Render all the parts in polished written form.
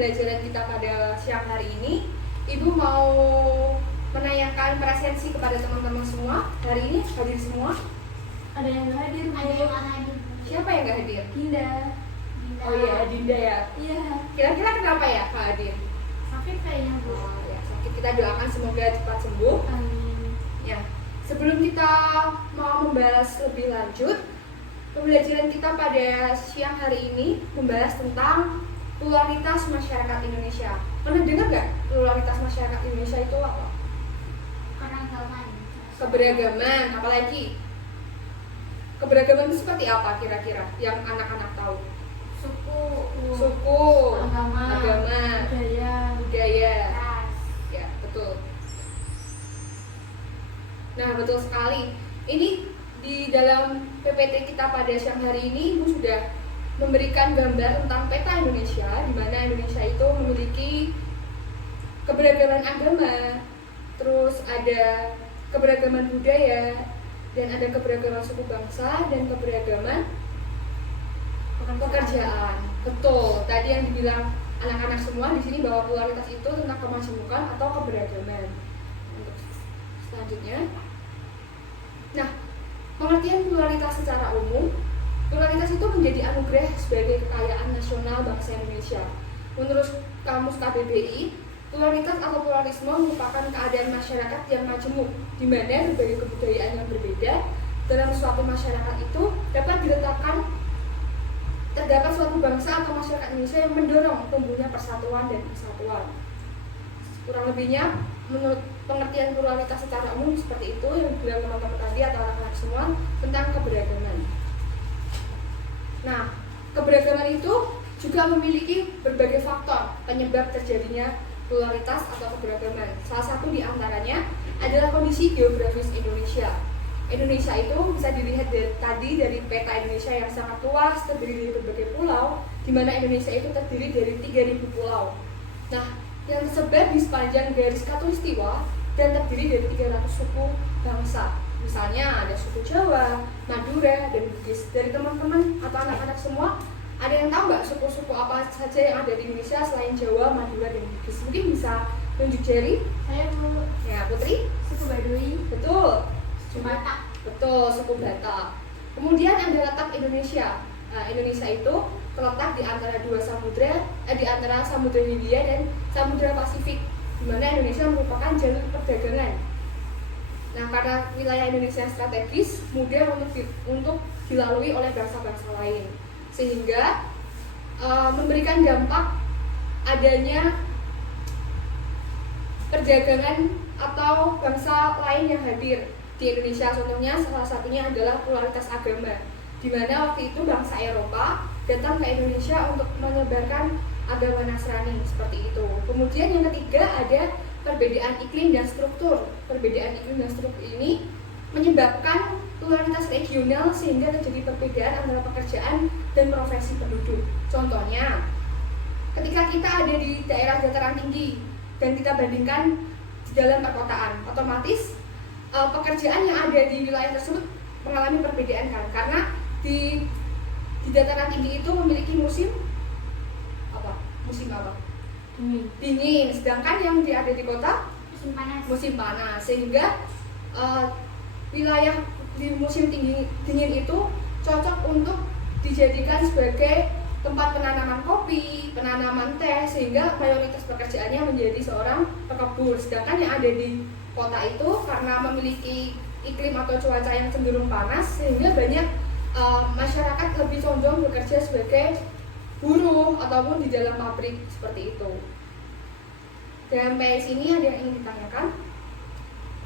pembelajaran kita pada siang hari ini, Ibu mau menanyakan presensi kepada teman-teman semua. Hari ini hadir semua? Ada yang nggak hadir? Ada yang nggak hadir. Siapa yang nggak hadir? Dinda. Oh iya, Dinda ya. Iya. Kira-kira kenapa ya Kak hadir? Sakit kayaknya Bu. Oh, ya, sakit. Kita doakan semoga cepat sembuh. Amin. Ya, sebelum kita mau membahas lebih lanjut, pembelajaran kita pada siang hari ini membahas tentang pluralitas masyarakat Indonesia. Pernah dengar nggak pluralitas masyarakat Indonesia itu apa? Keragaman. Keberagaman, apalagi? Keberagaman itu seperti apa kira-kira yang anak-anak tahu? Suku, Agama. budaya, Ras. ya betul. Nah betul sekali. Ini di dalam PPT kita pada siang hari ini Ibu sudah memberikan gambar tentang peta Indonesia, di mana Indonesia itu memiliki keberagaman agama, terus ada keberagaman budaya, dan ada keberagaman suku bangsa dan keberagaman pekerjaan. Betul. Tadi yang dibilang anak-anak semua di sini bahwa pluralitas itu tentang kemajemukan atau keberagaman. Untuk selanjutnya, nah, pengertian pluralitas secara umum, pluralitas itu menjadi anugerah sebagai kekayaan nasional bangsa Indonesia. Menurut Kamus KBBI, pluralitas atau pluralisme merupakan keadaan masyarakat yang majemuk, di mana berbagai kebudayaan yang berbeda dalam suatu masyarakat itu dapat diletakkan terdapat suatu bangsa atau masyarakat Indonesia yang mendorong tumbuhnya persatuan dan kesatuan. Kurang lebihnya, menurut pengertian pluralitas secara umum seperti itu yang dibilang teman-teman tadi atau anak-anak semua tentang keberagaman. Nah, keberagaman itu juga memiliki berbagai faktor penyebab terjadinya pluralitas atau keberagaman. Salah satu di antaranya adalah kondisi geografis Indonesia. Indonesia itu bisa dilihat dari peta Indonesia yang sangat luas, terdiri dari berbagai pulau, di mana Indonesia itu terdiri dari 3.000 pulau. Nah, yang tersebar di sepanjang garis khatulistiwa dan terdiri dari 300 suku bangsa. Misalnya ada suku Jawa, Madura, dan Bugis. Dari teman-teman atau anak-anak semua, ada yang tahu nggak suku-suku apa saja yang ada di Indonesia selain Jawa, Madura, dan Bugis? Mungkin bisa tunjuk jari. Saya Bu. Ya, Putri? Suku Baduy. Betul. Batak. Betul, suku Batak. Kemudian ada letak Indonesia. Nah, Indonesia itu terletak di antara dua samudra, di antara Samudra Hindia dan Samudra Pasifik, di mana Indonesia merupakan jalur perdagangan. Nah, karena wilayah Indonesia strategis, mudah untuk dilalui oleh bangsa-bangsa lain, sehingga memberikan dampak adanya perdagangan atau bangsa lain yang hadir di Indonesia. Contohnya salah satunya adalah pluralitas agama, di mana waktu itu bangsa Eropa datang ke Indonesia untuk menyebarkan agama Nasrani seperti itu. Kemudian yang ketiga ada perbedaan iklim dan struktur. Perbedaan iklim dan struktur ini menyebabkan pluralitas regional sehingga terjadi perbedaan antara pekerjaan dan profesi penduduk. Contohnya, ketika kita ada di daerah dataran tinggi dan kita bandingkan di dalam perkotaan, otomatis pekerjaan yang ada di wilayah tersebut mengalami perbedaan kan, karena di dataran tinggi itu memiliki musim apa? Dingin, sedangkan yang ada di kota musim panas, sehingga wilayah di musim dingin itu cocok untuk dijadikan sebagai tempat penanaman kopi, penanaman teh, sehingga mayoritas pekerjaannya menjadi seorang pekebun. Sedangkan yang ada di kota itu karena memiliki iklim atau cuaca yang cenderung panas, sehingga banyak masyarakat lebih condong bekerja sebagai buruh ataupun di dalam pabrik seperti itu. Dan sampai sini ada yang ingin ditanyakan?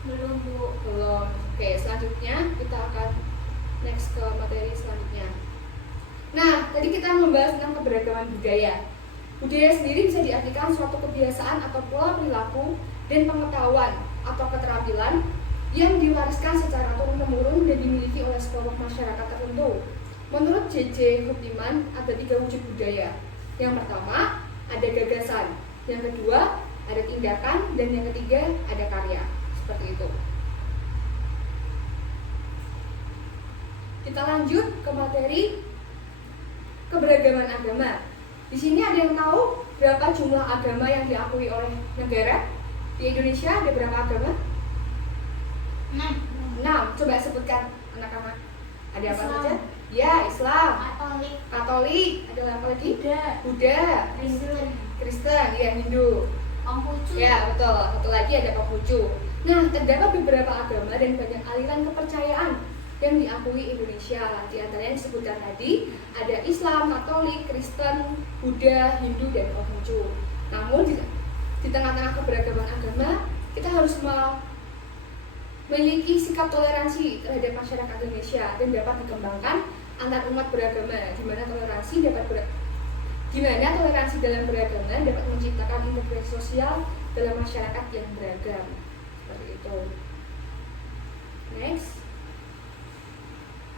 Belum Bu. Belum. Oke, selanjutnya kita akan next ke materi selanjutnya. Nah, tadi kita membahas tentang keberagaman budaya. Budaya sendiri bisa diartikan suatu kebiasaan atau pola perilaku dan pengetahuan atau keterampilan yang diwariskan secara turun-temurun dan dimiliki oleh sekelompok masyarakat tertentu. Menurut J.J. Huptiman, ada 3 wujud budaya. Yang pertama, ada gagasan. Yang kedua, ada tindakan. Dan yang ketiga, ada karya. Seperti itu. Kita lanjut ke materi keberagaman agama. Di sini ada yang tahu berapa jumlah agama yang diakui oleh negara? Di Indonesia ada berapa agama? 6. Coba sebutkan anak-anak. Ada apa Islam. saja? Ya, Islam, Katolik, Katolik, ada apa lagi? Buddha, Buddha, Kristen, Kristen, ya Hindu. Konghucu, Ya, betul. Satu lagi ada Konghucu. Nah, terdapat beberapa agama dan banyak aliran kepercayaan yang diakui Indonesia. Di antaranya yang disebutkan tadi ada Islam, Katolik, Kristen, Buddha, Hindu, dan Konghucu. Namun di tengah-tengah keberagaman agama, kita harus memiliki sikap toleransi terhadap masyarakat Indonesia dan dapat dikembangkan antar umat beragama, di mana toleransi dalam beragama dapat menciptakan integrasi sosial dalam masyarakat yang beragam. Seperti itu. Next,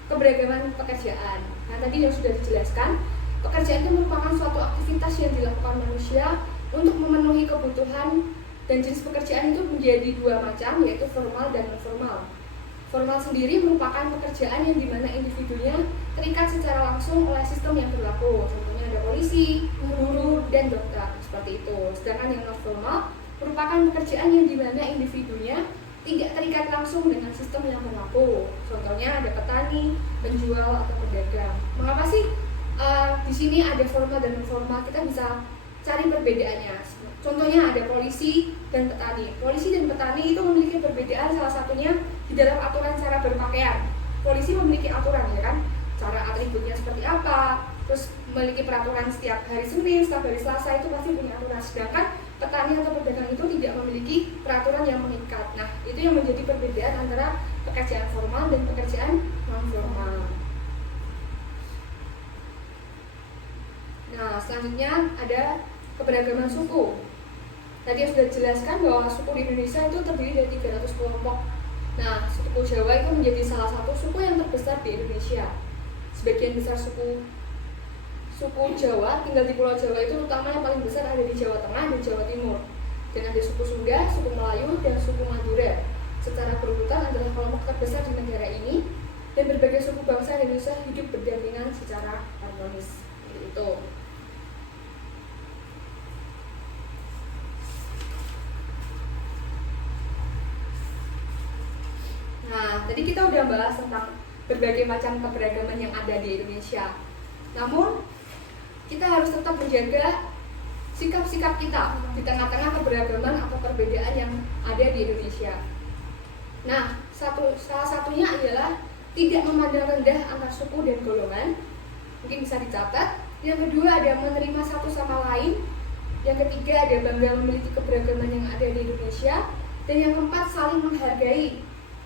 keberagaman pekerjaan. Nah, tadi yang sudah dijelaskan, pekerjaan itu merupakan suatu aktivitas yang dilakukan manusia untuk memenuhi kebutuhan, dan jenis pekerjaan itu menjadi dua macam, yaitu formal dan non formal. Formal sendiri merupakan pekerjaan yang dimana individunya terikat secara langsung oleh sistem yang berlaku. Contohnya ada polisi, guru, dan dokter, seperti itu. Sedangkan yang non formal merupakan pekerjaan yang dimana individunya tidak terikat langsung dengan sistem yang berlaku. Contohnya ada petani, penjual, atau pedagang. Mengapa sih di sini ada formal dan non formal? Kita bisa cari perbedaannya. Contohnya ada polisi dan petani. Polisi dan petani itu memiliki perbedaan, salah satunya di dalam aturan cara berpakaian. Polisi memiliki aturan, ya kan, cara atributnya seperti apa, terus memiliki peraturan setiap hari Senin, setiap hari Selasa itu pasti punya aturan. Sedangkan petani atau pedagang itu tidak memiliki peraturan yang mengikat. Nah, itu yang menjadi perbedaan antara pekerjaan formal dan pekerjaan non formal. Nah, selanjutnya ada keberagaman suku. Tadi yang sudah dijelaskan bahwa suku di Indonesia itu terdiri dari 300 kelompok. Nah, suku Jawa itu menjadi salah satu suku yang terbesar di Indonesia. Sebagian besar suku Jawa tinggal di Pulau Jawa itu, terutama yang paling besar ada di Jawa Tengah dan Jawa Timur. Dan ada suku Sunda, suku Melayu, dan suku Madura. Secara berurutan adalah kelompok terbesar di negara ini, dan berbagai suku bangsa Indonesia hidup berdampingan secara harmonis. Itu. Nah, tadi kita udah bahas tentang berbagai macam keberagaman yang ada di Indonesia. Namun, kita harus tetap menjaga sikap-sikap kita di tengah-tengah keberagaman atau perbedaan yang ada di Indonesia. Nah, salah satunya adalah tidak memandang rendah antar suku dan golongan. Mungkin bisa dicatat. Yang kedua ada menerima satu sama lain. Yang ketiga ada bangga memiliki keberagaman yang ada di Indonesia. Dan yang keempat saling menghargai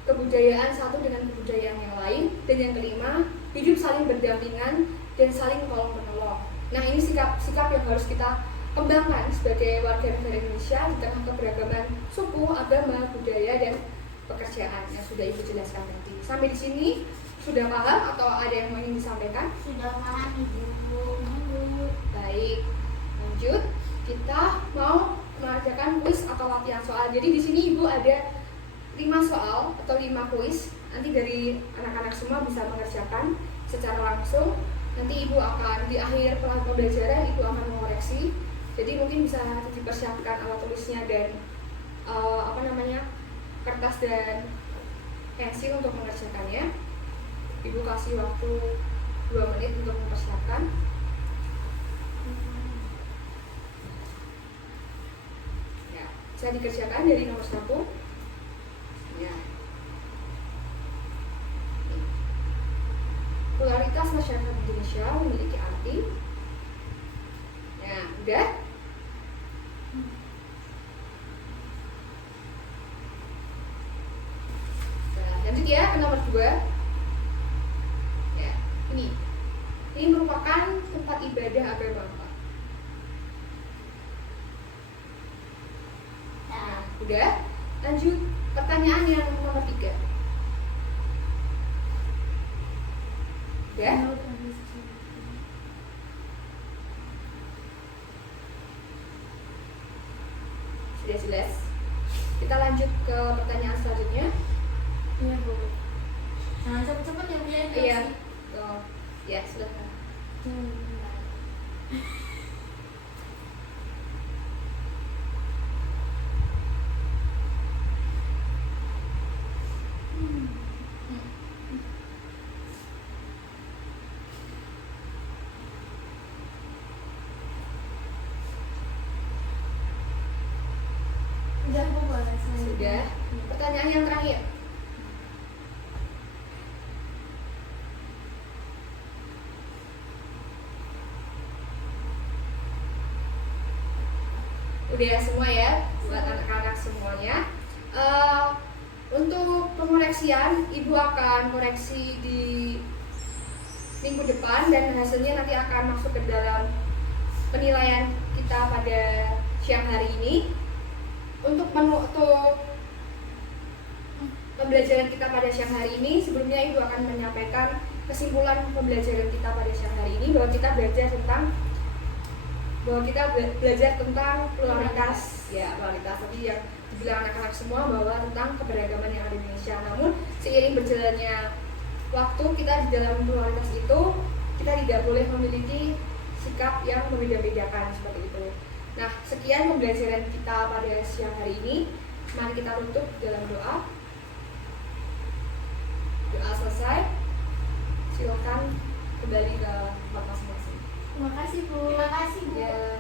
kebudayaan satu dengan kebudayaan yang lain. Dan yang kelima, hidup saling berdampingan dan saling tolong menolong. Nah, ini sikap yang harus kita kembangkan sebagai warga negara Indonesia di tengah keberagaman suku, agama, budaya, dan pekerjaan yang sudah Ibu jelaskan tadi. Sampai di sini sudah paham atau ada yang ingin disampaikan? sudah paham Ibu. Baik, lanjut. Kita mau mengerjakan kuis atau latihan soal. Jadi di sini Ibu ada 5 soal atau 5 kuis. Nanti dari anak-anak semua bisa mengerjakan secara langsung. Nanti Ibu akan di akhir pembelajaran Ibu akan mengoreksi. Jadi mungkin bisa dipersiapkan alat tulisnya dan kertas dan pensil untuk mengerjakannya. Ibu kasih waktu 2 menit untuk mempersiapkan. Ya, bisa dikerjakan dari nomor 1. Ya. Popularitas masyarakat Indonesia memiliki arti. Nah, udah? Nah, lanjut ya ke nomor 2. Ya, ini merupakan tempat ibadah agama. Nah, udah? Lanjut pertanyaan yang nomor 3. Udah? Sudah jelas. Kita lanjut ke pertanyaan selanjutnya. Iya, Bu. Jangan cepet-cepet ya, Bu ya. Iya. Oh, ya, silakan. Sudah Bu, boleh selanjutnya. Sudah. Pertanyaan yang terakhir. Udah semua ya buat anak-anak semuanya. Untuk pengoreksian, Ibu akan koreksi di minggu depan dan hasilnya nanti akan masuk ke dalam penilaian kita pada siang hari ini. Untuk pembelajaran kita pada siang hari ini, sebelumnya Ibu akan menyampaikan kesimpulan pembelajaran kita pada siang hari ini, bahwa kita belajar tentang pluralitas, ya pluralitas tadi yang dibilang anak-anak semua, bahwa tentang keberagaman yang ada di Indonesia. Namun seiring berjalannya waktu kita di dalam pluralitas itu, kita tidak boleh memiliki sikap yang membeda-bedakan seperti itu. Nah, sekian pembelajaran kita pada siang hari ini. Mari kita tutup dalam doa. Doa selesai. Silakan kembali ke tempat masing-masing. Terima kasih Bu. Terima kasih Bu. Ya.